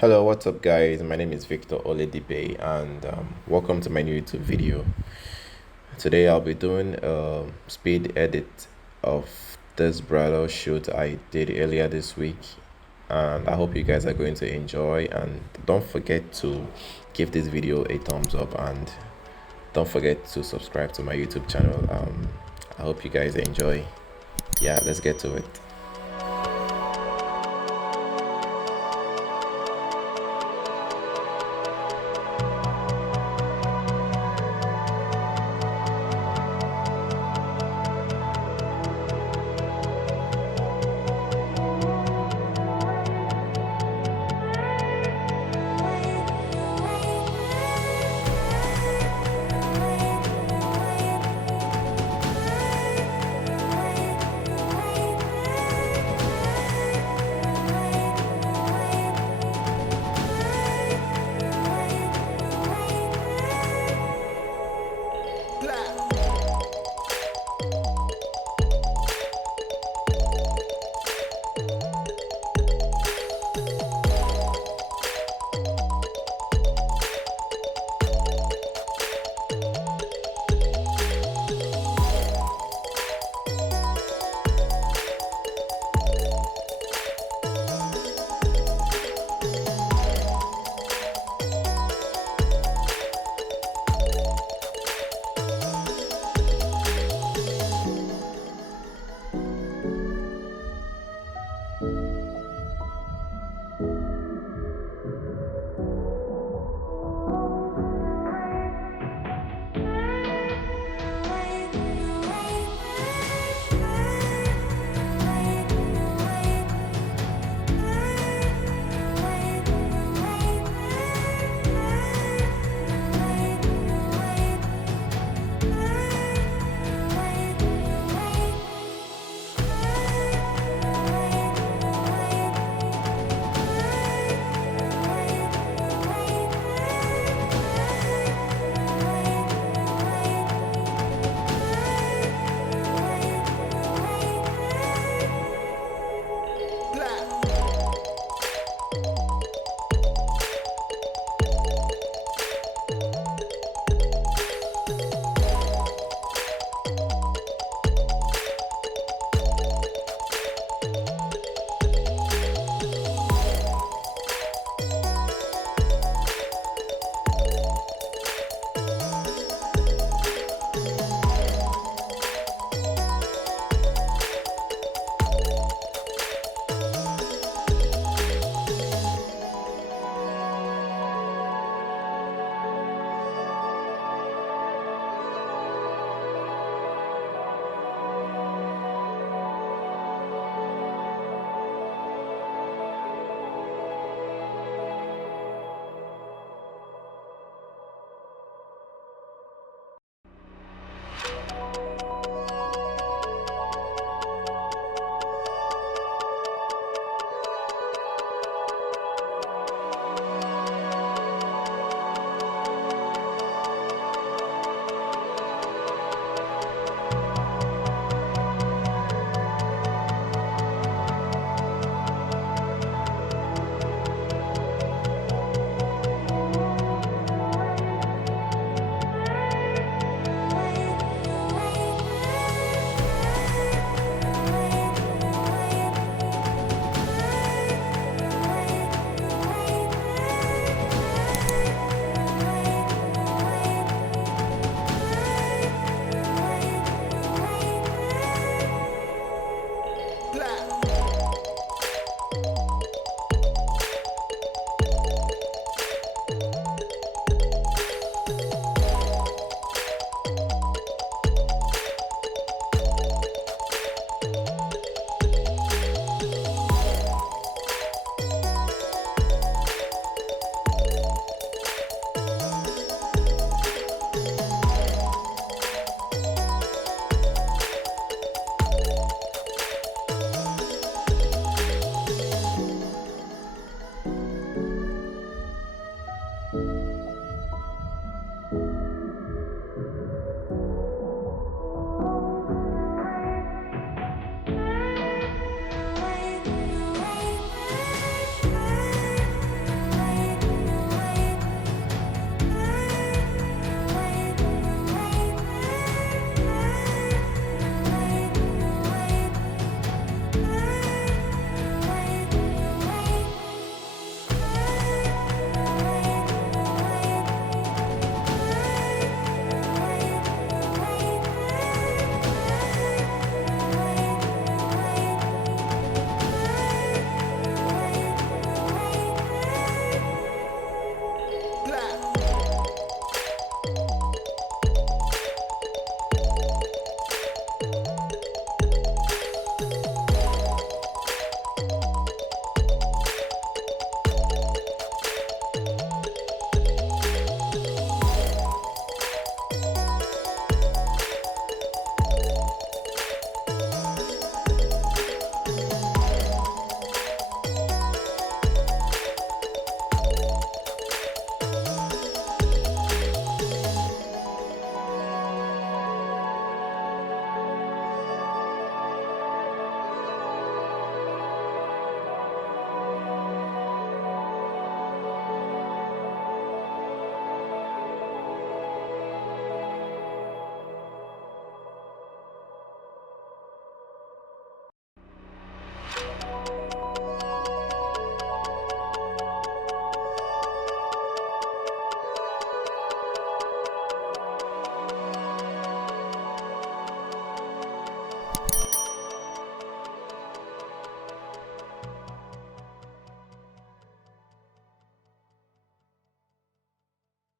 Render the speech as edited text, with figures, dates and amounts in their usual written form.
Hello, what's up, guys? My name is Victor Oledipe, and welcome to my new YouTube video. Today, I'll be doing a speed edit of this bridal shoot I did earlier this week, and I hope you guys are going to enjoy. And don't forget to give this video a thumbs up, and don't forget to subscribe to my YouTube channel. I hope you guys enjoy. Yeah, let's get to it.